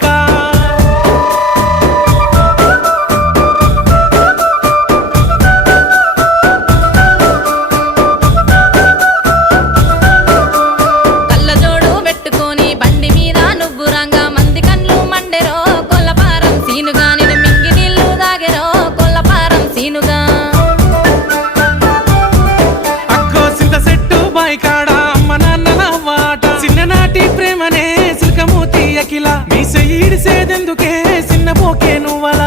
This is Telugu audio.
బాయికా కళ్ళజోడు పెట్టుకొని బండి మీద నువ్వు రంగా మంది కళ్ళు మండెరో కొల్లపారం సీనుగా నేను మింగి నీళ్లు దాగెరో కొల్లపారం సీనుగా అక్కో సింత సెట్టు బాయికాడ అమ్మ నాన్నల వాట చిన్ననాటి ప్రేమనే సిల్కమూతి అఖిల మీ సైడ్ సేదెందుకే చిన్న పోకే నువ్వలా